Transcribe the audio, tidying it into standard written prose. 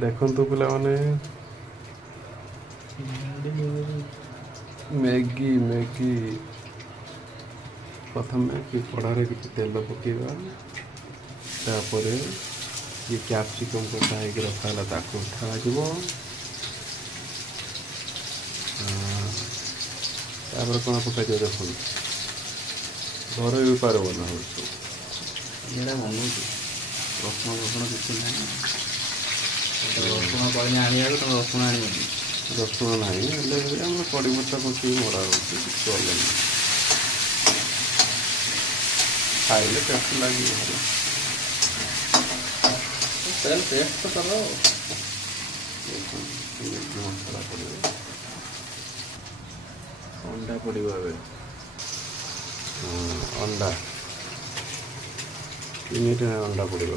ଦେଖନ୍ତୁ ପିଲାମାନେ ମ୍ୟାଗି ପ୍ରଥମେ କଢ଼ାରେ କିଛି ତେଲ ପକାଇବା, ତାପରେ ये कैप्सिकम कटा ହେଇକି ରଖା ହେଲା ତାକୁ ଉଠାଯିବ। ତାପରେ କ'ଣ ପକାଯିବ ଦେଖନ୍ତୁ, ଘରୋଇ ଉପାୟରେ ବନା ହେଉଛି ଏଇଟା ବନଉଛି ରସୁଣ କିଛି ନାହିଁ। ରସୁଣ କହିଲେ ଆଣିବାକୁ ତମେ ରସୁଣ ଆଣିବନି। ରସୁଣ ନାହିଁ ହେଲେ ଆମର କଢ଼ି ପତ୍ତା ପକାଇକି ମରା ହେଉଛି, କିଛି ଅଲଗା ଖାଇଲେ ଟେଷ୍ଟ ଲାଗିବ ହେଲା। ଟେଷ୍ଟ ତ କର। ମସଲା ପଡ଼ିବ, ଅଣ୍ଡା ପଡ଼ିବ ଏବେ। ଅଣ୍ଡା 3ଟା ଅଣ୍ଡା ପଡ଼ିବ।